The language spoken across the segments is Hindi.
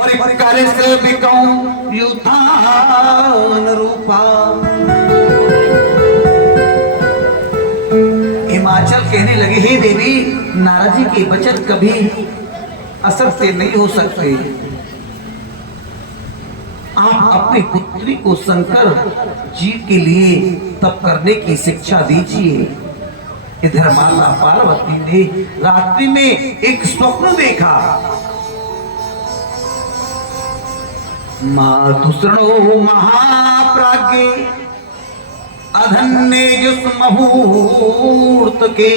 और कर से बिकाऊं युद्धान रूपा। हिमाचल कहने लगे, हे देवी, नारद जी की बचत कभी असत्य नहीं हो सकते। आप अपनी पुत्री को शंकर जी के लिए तप करने की शिक्षा दीजिए। इधर माता पार्वती ने रात्रि में एक स्वप्न देखा। मातु शृणो महाप्राज्ञे अधन्ये जुष मुहूर्त के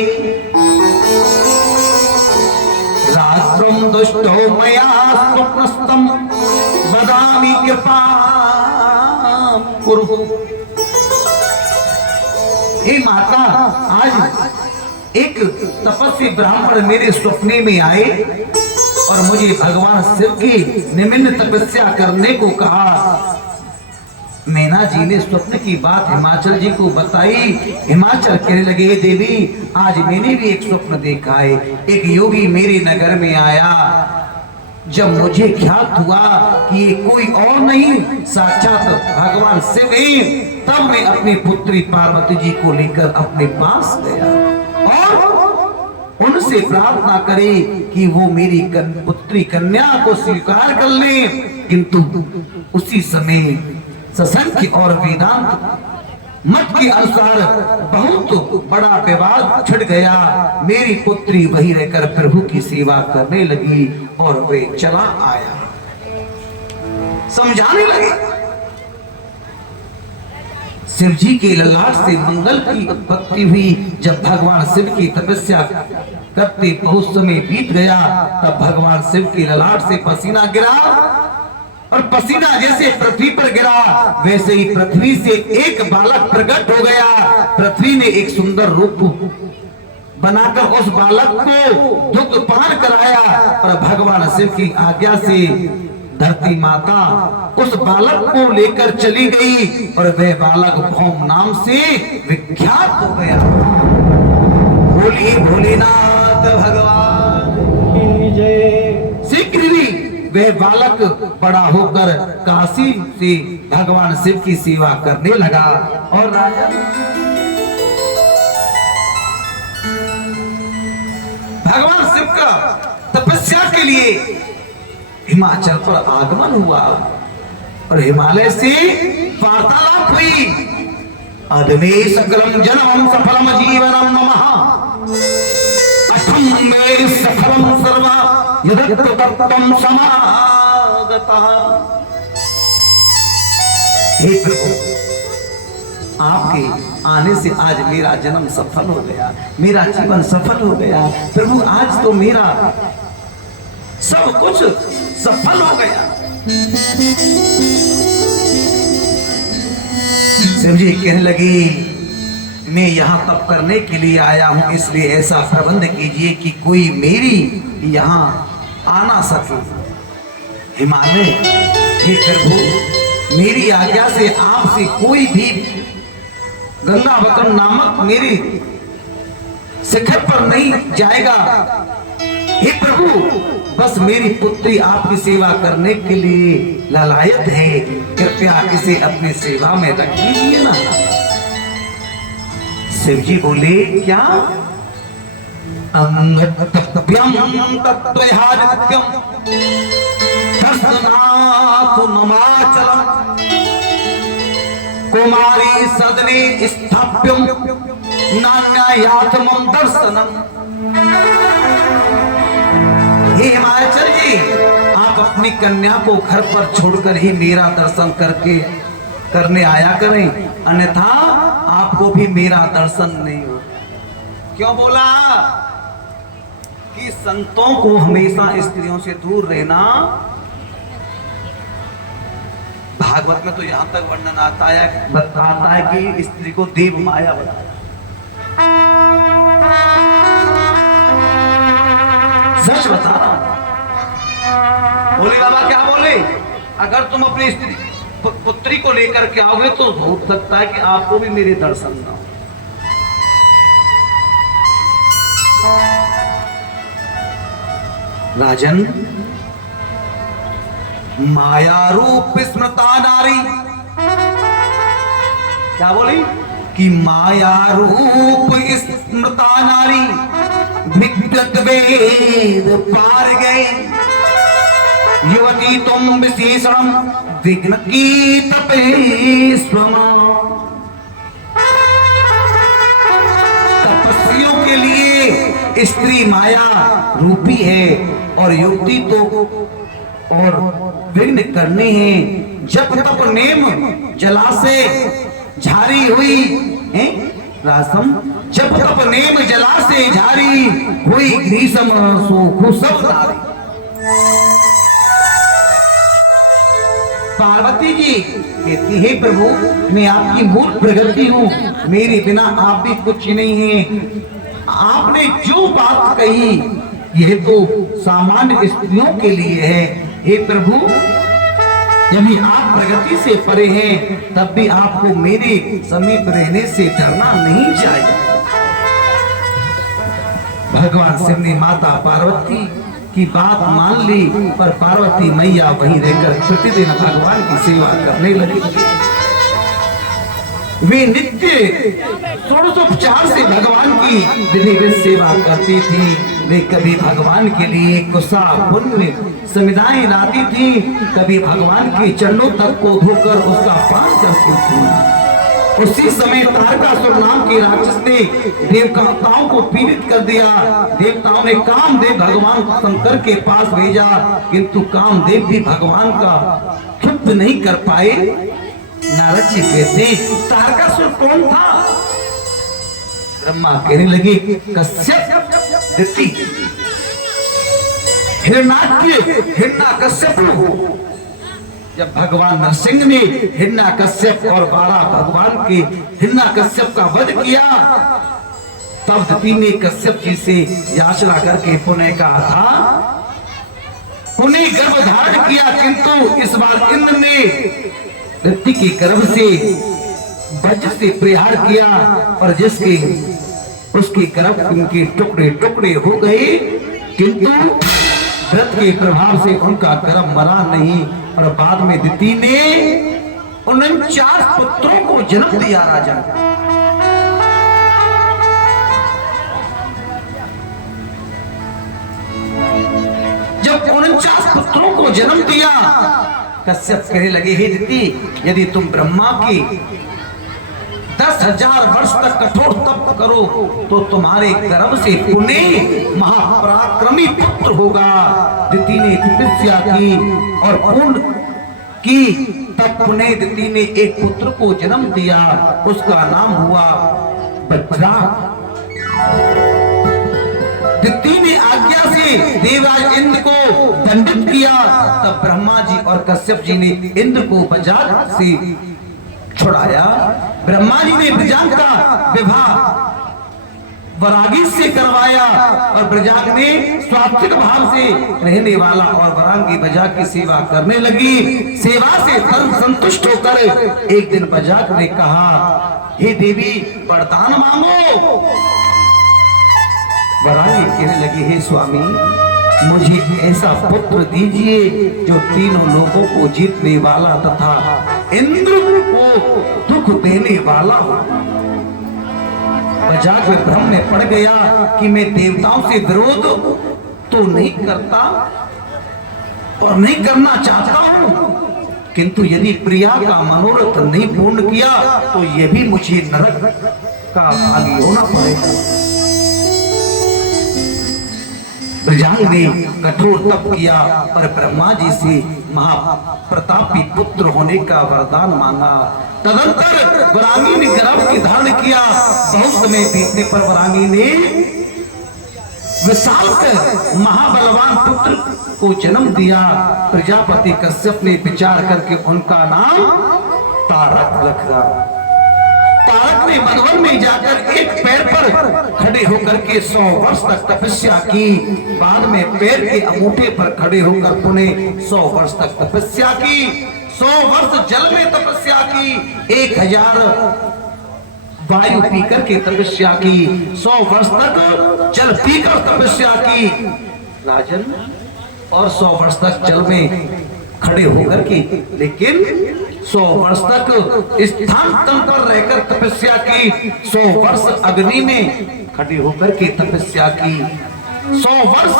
रात्रं दुष्टो मया स्वप्नस्तम बदामि कृपा कुरु। हे माता, आज एक तपस्वी ब्राह्मण मेरे स्वप्ने में आए और मुझे भगवान शिव की निम्न तपस्या करने को कहा। मैना जी ने स्वप्न की बात हिमाचल जी को बताई। हिमाचल कहने लगे, देवी, आज मैंने भी एक स्वप्न देखा है। एक योगी मेरे नगर में आया। जब मुझे ख्याल हुआ कि ये कोई और नहीं, साक्षात भगवान शिव हैं, तब मैं अपनी पुत्री पार्वती जी को लेकर अपने पास गया और उनसे प्रार्थना करे कि वो मेरी पुत्री कन्या को स्वीकार कर ले। किंतु उसी समय सत्संग और वेदांत मत के अनुसार बहुत बड़ा विवाद छिड़ गया। मेरी पुत्री वही रहकर प्रभु की सेवा करने लगी और वे चला आया। समझाने लगे, शिव जी के ललाट से मंगल की उत्पत्ति हुई। जब भगवान शिव की तपस्या करते बहुत समय बीत गया, तब भगवान शिव के ललाट से पसीना गिरा और पसीना जैसे पृथ्वी पर गिरा, वैसे ही पृथ्वी से एक बालक प्रकट हो गया। पृथ्वी ने एक सुंदर रूप बनाकर उस बालक को दुग्ध पान कराया और भगवान शिव की आज्ञा से धरती माता उस बालक को लेकर चली गई और वह बालक भौम नाम से विख्यात हो गया। बोलिए भोलेनाथ भगवान की जय। शीघ्र ही वह बालक बड़ा होकर काशी से भगवान शिव की सेवा करने लगा। और राजा भगवान शिव का तपस्या के लिए हिमाचल पर आगमन हुआ और हिमालय से वार्तालाप हुई। अदमे सकलम जन्मम सफलम जीवनम मम अठम मे सफलम सर्वा यदत्तम समागतः। हे प्रभु, आपके आने से आज मेरा जन्म सफल हो गया, मेरा जीवन सफल हो गया। प्रभु, आज तो मेरा सब कुछ सफल हो गया। शिव जी कहने लगी, मैं यहाँ तप करने के लिए आया हूँ, इसलिए ऐसा प्रबंध कीजिए कि कोई मेरी यहाँ आ ना सके। हिमालय, हे प्रभु, मेरी आज्ञा से आपसे कोई भी गंगावतन नामक मेरे शिखर पर नहीं जाएगा। हे प्रभु, बस मेरी पुत्री आपकी सेवा करने के लिए लालायत है, कृपया इसे अपनी सेवा में रख लीजिए ना। शिव जी बोले, क्या? कुमारी सदने स्थाप्यम नान्यायातमं दर्शनम। हे हिमाचल जी, आप अपनी कन्या को घर पर छोड़कर ही मेरा दर्शन करने आया करें, अन्यथा आपको भी मेरा दर्शन नहीं हो। क्यों बोला? कि संतों को हमेशा स्त्रियों से दूर रहना। भागवत में तो यहां तक वर्णन आता है कि स्त्री को देव माया बताया। सच बता, बोले बाबा, क्या बोले? अगर तुम अपनी स्त्री पुत्री को लेकर के आओगे तो हो सकता है कि आपको भी मेरे दर्शन ना हो। राजन, माया रूप स्मृता नारी, क्या बोली कि माया रूप स्मृता नारी विद्युत वेद पार गए। युवती तुम विशेषण विघ्न की तपेस्वमा, तपस्वियों के लिए स्त्री माया रूपी है और युवती तो और विघ्न करने हैं। जब तप नेम जला से झारी हुई है रासम, जब तप नेम जला से झारी हुई ग्रीसम सुख सब नारी। पार्वती जी कहती है प्रभु मैं आपकी मूल प्रगति हूँ, मेरे बिना आप भी कुछ नहीं है। आपने जो बात कही यह तो सामान्य स्त्रियों के लिए है। हे प्रभु यदि आप प्रगति से परे हैं तब भी आपको मेरे समीप रहने से डरना नहीं चाहिए। भगवान शिव ने माता पार्वती की बात मान ली पर पार्वती मैया वहीं रहकर प्रतिदिन भगवान की सेवा करने लगी। वे नित्य षोडशोपचार से भगवान की विधिवत सेवा करती थी। वे कभी भगवान के लिए कुसा पुण्य समिधाएं लाती थी, कभी भगवान के चरणों तक को धोकर उसका पान करती थी। उसी समय तारकासुर नाम के राक्षस ने देवताओं को पीड़ित कर दिया। देवताओं ने कामदेव भगवान शंकर के पास भेजा, किंतु कामदेव भी भगवान का तृप्त नहीं कर पाए। नारद जी कहते तारकासुर कौन था? ब्रह्मा कहने लगे कश्यप दिति हिरण्याक्ष हिरण्यकश्यप। जब भगवान नरसिंह ने हिरण्यकश्यप और 12 भगवान के हिरण्यकश्यप का वध किया तब दिति ने कश्यप जी से याचना करके पुण्य कहा था, पुण्य गर्भ धारण किया, किंतु इस बार इंद्र ने दिति के गर्भ से वज्र से प्रहार किया और जिसके उसके गर्भ उनके टुकड़े टुकड़े हो गए, किंतु व्रत के प्रभाव से उनका गर्भ मरा नहीं और बाद में दिति ने 49 पुत्रों को जन्म दिया। राजा जब 49 पुत्रों को जन्म दिया कश्यप कहने लगे हे दिति यदि तुम ब्रह्मा की 10,000 वर्ष तक कठोर तप करो तो तुम्हारे गर्भ से पुण्य महापराक्रमी पुत्र होगा। दिति ने तपस्या की और पूर्ण की, तब पुण्य दिति ने एक पुत्र को जन्म दिया, उसका नाम हुआ वज्रा। दिति ने आज्ञा से देवराज इंद्र को दंडित किया, तब ब्रह्मा जी और कश्यप जी ने इंद्र को वज्राग से छुड़ाया। ब्रह्मा जी ने ब्रजांग का विवाह वरागी से करवाया और ब्रजांग ने स्वात्विक भाव से रहने वाला और वरांगी बजाग की सेवा करने लगी। सेवा से संतुष्ट होकर एक दिन बजाग ने कहा हे देवी वरदान मांगो। वरांगी कहने लगी हे स्वामी मुझे ऐसा पुत्र दीजिए जो तीनों लोगों को जीतने वाला तथा इंद्र को दुख देने वाला हो। बजाग में भ्रम में पड़ गया कि मैं देवताओं से विरोध तो नहीं करता और नहीं करना चाहता हूं, किंतु यदि प्रिया का मनोरथ नहीं पूर्ण किया तो यह भी मुझे नरक का भागी होना पड़ेगा। ब्रजांग ने कठोर तप किया पर ब्रह्मा जी से महाप्रतापी पुत्र होने का वरदान मांगा। तदंतर वरांगी ने गर्भ के धारण किया। बहुत समय बीतने पर वरांगी ने विशाल महाबलवान पुत्र को जन्म दिया। प्रजापति कश्यप ने विचार करके उनका नाम तारक रखा। तारक ने मधुवन में जाकर एक पैर पर खड़े होकर के 100 वर्ष तक तपस्या की। बाद में पैर के अंगूठे पर खड़े होकर पुनः 100 वर्ष तक तपस्या की। 100 वर्ष जल में तपस्या की, 1000 वायु पीकर के तपस्या की, 100 वर्ष तक जल पीकर तपस्या की राजन, और 100 वर्ष तक जल में खड़े होकर के, लेकिन 100 वर्ष तक स्थान तन पर रहकर तपस्या की, 100 वर्ष अग्नि में खड़े होकर के तपस्या की, 100 वर्ष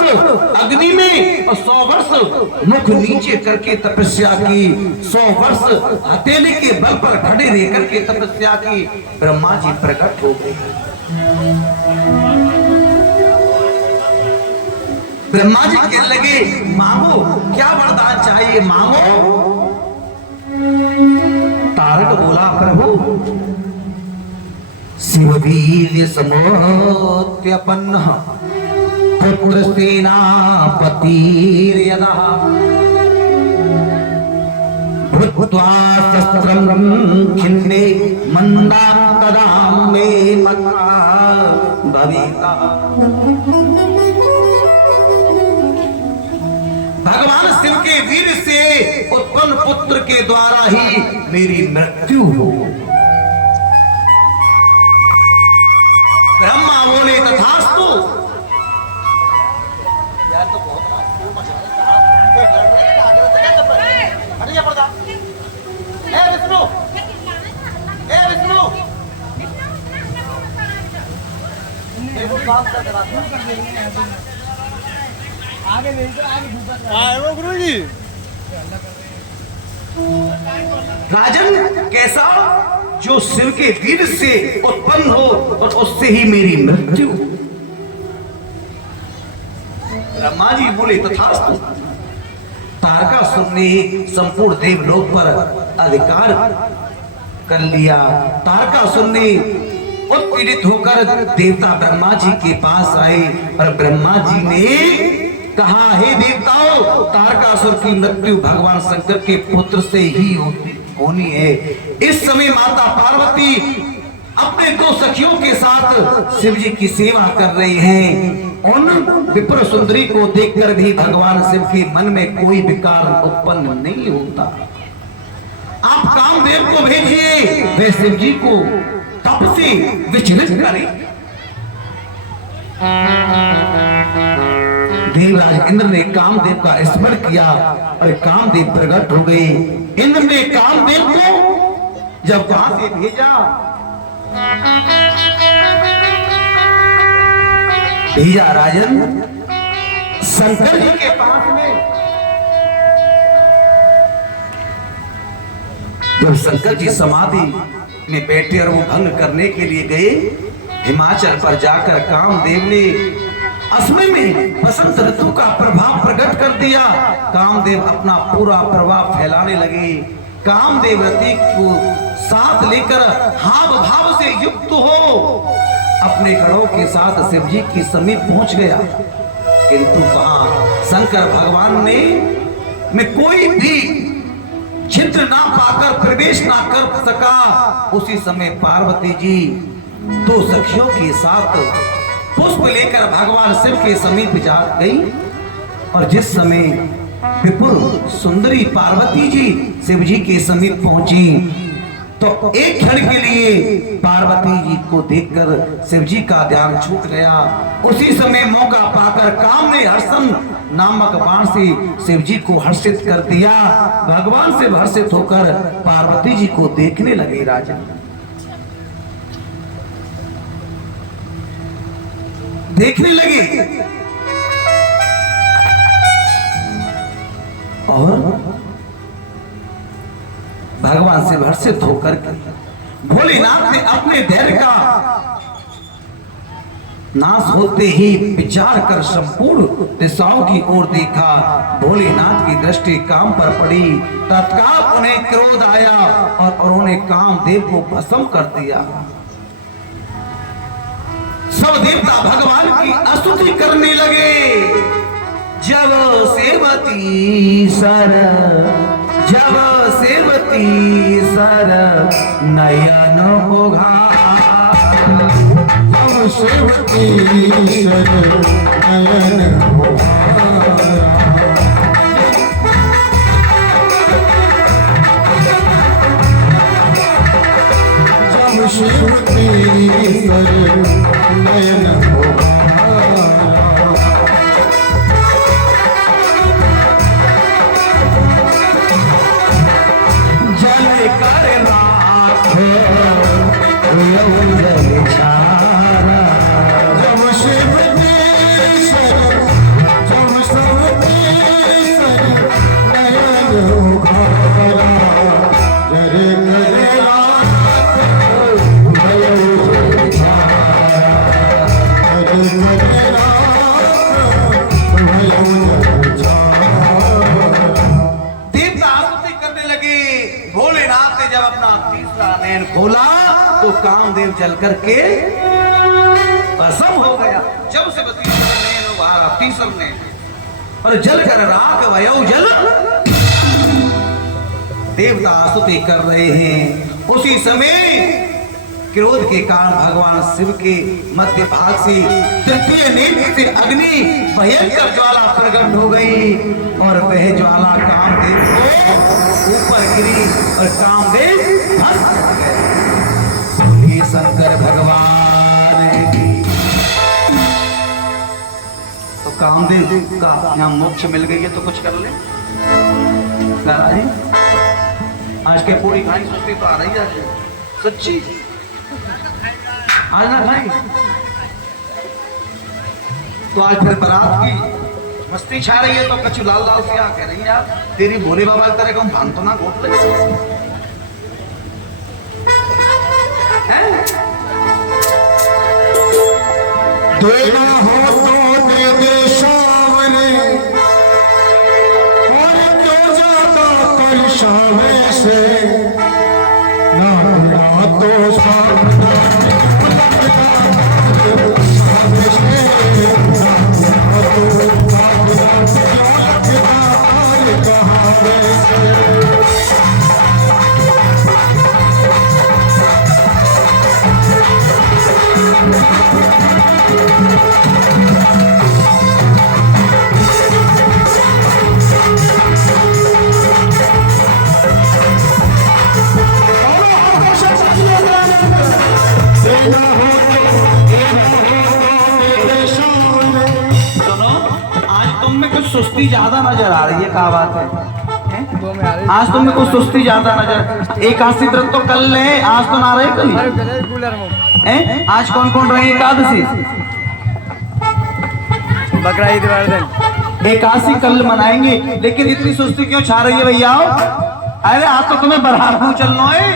अग्नि में और 100 वर्ष मुख नीचे करके तपस्या की, 100 वर्ष हथेली के बल पर खड़े रह करके तपस्या की। ब्रह्मा जी प्रकट हो गए। ब्रह्मा जी कहने लगे, मांगो, क्या वरदान चाहिए, मांगो। तारक बोला, प्रभु शिववीर्य समोत्यपन्न पुत्र सेनापति यदा भूत्वा शस्त्रं खिन्ने मंदां तदा मे मता भविता। भगवान शिव के वीर से उत्पन्न पुत्र के द्वारा ही मेरी मृत्यु हो। ब्रह्मा बोले, तथास्तु। गुरु जी, राजन, कैसा जो शिव के वीर से उत्पन्न हो और उससे ही मेरी मृत्यु। ब्रह्मा जी बोले, तथास्तु। तारकासुर ने संपूर्ण देवलोक पर अधिकार कर लिया। तारकासुर ने उत्पीड़ित होकर देवता ब्रह्मा जी के पास आए और ब्रह्मा जी ने कहा, हे देवताओं, तारकासुर की मृत्यु भगवान शंकर के पुत्र से ही होनी है। इस समय माता पार्वती अपने 2 सखियों के साथ शिव जी की सेवा कर रही हैं। उन विप्र सुंदरी को देखकर भी भगवान शिव के मन में कोई विकार उत्पन्न नहीं होता। आप कामदेव को भेजिए, वे शिव जी को तप से विचलित करें। देवराज इंद्र ने कामदेव का स्मरण किया और कामदेव प्रकट हो गए। इंद्र ने कामदेव को जब वहां से भेजा राजन शंकर जी के पास में। जब शंकर जी समाधि में बैठे और वो भंग करने के लिए गए, हिमाचल पर जाकर कामदेव ने असमय में बसंत ऋतु का प्रभाव प्रकट कर दिया। कामदेव अपना पूरा प्रभाव फैलाने लगे। कामदेव रति को साथ लेकर हाव भाव से युक्त हो अपने गणों के साथ शिव जी के समीप पहुंच गया, किंतु वहां शंकर भगवान ने में कोई भी छिद्र ना पाकर प्रवेश ना कर सका। उसी समय पार्वती जी 2 सखियों के साथ पुष्प लेकर भगवान शिव के समीप जा गई और जिस समय विपुल सुंदरी पार्वती जी शिव जी के समीप पहुंची तो एक क्षण के लिए पार्वती जी को देखकर शिव जी का ध्यान छूट गया। उसी समय मौका पाकर काम ने हर्षण नामक बाण से शिव जी को हर्षित कर दिया। भगवान से हर्षित होकर पार्वती जी को देखने लगे। राजा देखने लगे और भगवान से हर्षित होकर भोलेनाथ ने अपने धैर्य का नाश होते ही विचार कर संपूर्ण दिशाओं की ओर देखा। भोलेनाथ की दृष्टि काम पर पड़ी। तत्काल उन्हें क्रोध आया और उन्होंने कामदेव को भस्म कर दिया। सब देवता भगवान की स्तुति करने लगे। जब सेवती सर नयन होगा, जब सेवती सर नयन होगा, जब सेवती सर नयन होगा, जब शिव की शरण, जब सब की शरण, नयन उघारा, जरे करे रात, भयो जलधारा। जरे करे रात, भयो जलधारा। देवता आस्तुति करने लगे। भोलेनाथ ने जब अपना तीसरा नयन खोला तो कामदेव जल करके भस्म हो गया। जब से तीसरा नयन उभारा, तीसरा नयन और जल कर राख वयो जल। देवता आस्तुति कर रहे हैं। उसी समय क्रोध के कारण भगवान शिव के मध्य भाग से तृतीय नेत्र से अग्नि भयंकर ज्वाला प्रकट हो गई और वह ज्वाला कामदेव को ऊपर गिरी और कामदेव भस्म हो गए। हे शंकर भगवान की। तो कामदेव का यहाँ मोक्ष मिल गई है तो कुछ कर ले। आज के पूरी कहानी सोचती तो आ रही है सच्ची। आज ना भाई तो आज फिर बारात की मस्ती छा रही है तो कछु लाल लाल से कह रही है यार तेरी भोले बाबा की तरह कौन भान तो ना घोट ले देना हो तो दे दे सावरे, और क्यों जाता कर सावे से, ना मिला तो सावना सावे से, ना मिला तो सावना क्यों लगता कहावे से। सुस्ती ज्यादा नजर आ रही है। क्या बात है? आज तुम में कुछ सुस्ती ज्यादा नजर। एकादशी व्रत तो कल है, आज तो ना रहे कल। आज कौन कौन रहे एकादशी? बकरा ईद वाले दिन एकादशी कल मनाएंगे, लेकिन इतनी सुस्ती क्यों छा रही है भैया? अरे आज तो तुम्हें बरहार चलना है।